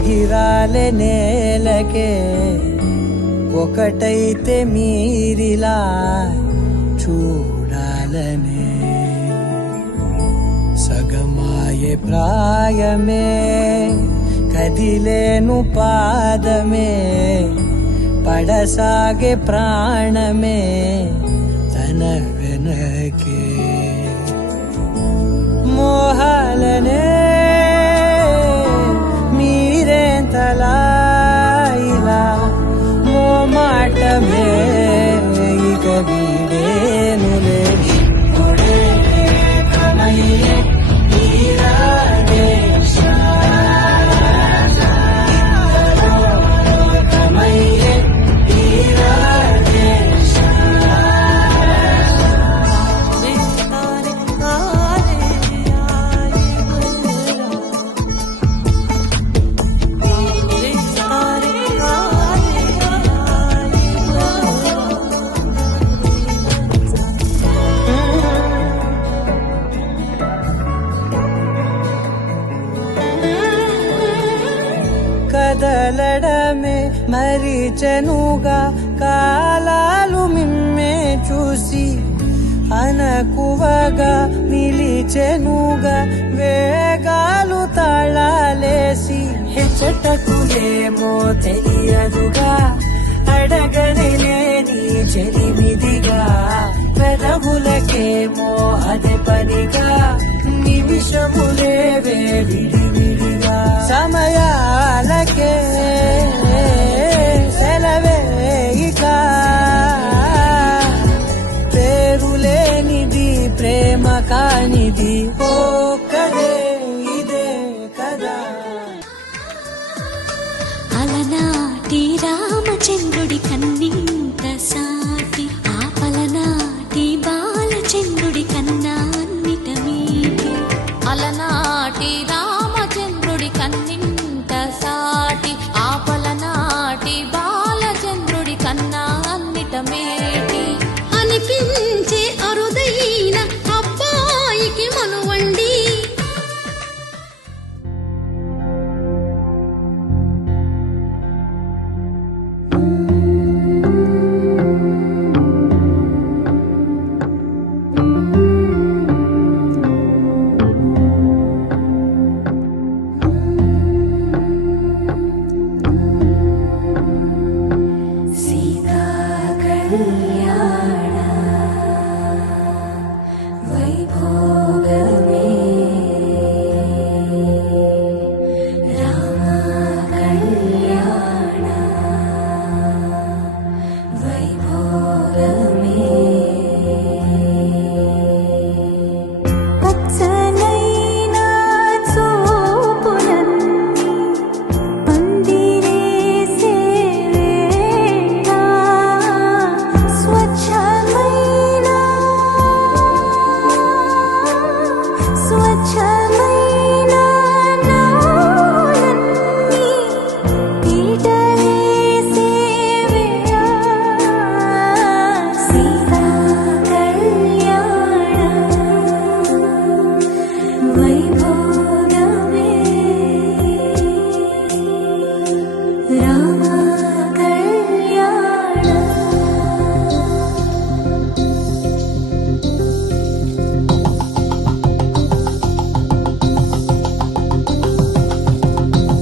ఎగిరాలే నేలకే ఒకటైతే మీరిలా చూడాలనే సగమాయే ప్రాయమే కదిలేను పాదమే పడసాగే ప్రాణమే తన వెనకే మోహాలనే మీరేంతలా ఇలా మోమాటమే ఇక వీడేనులే కదలడమే మరిచెనుగా కాలాలు మిమ్మే చూసి అనకువగా నిలిచెనుగా వేగాలు తాళాలేసి హెచ్చటకు ఏమో తెలియదుగా అడగని లేని చెలిమిదిగా పెదవులకేమో అదే పనిగా నిమిషములేవే విడివిడిగా సమయాలకే సెలవే ఇక పేరులేనిది ప్రేమ కానిది ఓ కదే ఇదే కదా అలనాటి రామచంద్రుడి కన్నింత సాటి ఆపలనాటి బాలచంద్రుడి కన్నా అన్నిట మీటి అలనాటి రామచంద్రుడి కన్నింత సాటి ఆపలనాటి బాలచంద్రుడి కన్నా అన్నిట మేటి అనిపించే అరుదైన అబ్బాయికి మనువండి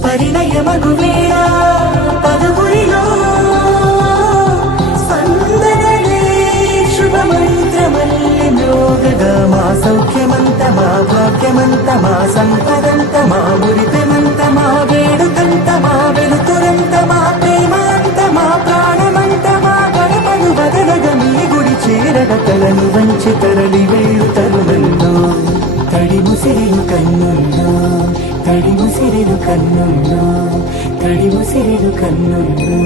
పరిణయమగు వేళ పదవురిలో స్పందనలే శుభమంత్రమల్లి మ్రోగగా మా సౌఖ్యమంత మా భాగ్యమంత మా సంపదంత మా మురిపెమంత మా వేడుకంత మా వెలుతురంత మా ప్రేమంత మా ప్రాణమంత మా గడపను బదలగ మీ గుడి చేరగ తలను వంచి తరలి వేళు తరుణంలో తడి ముసిరిలు కన్నుల్లో తడి ముసిరిలు కన్నుల్లో తడి ముసిరిలు కన్నుల్లో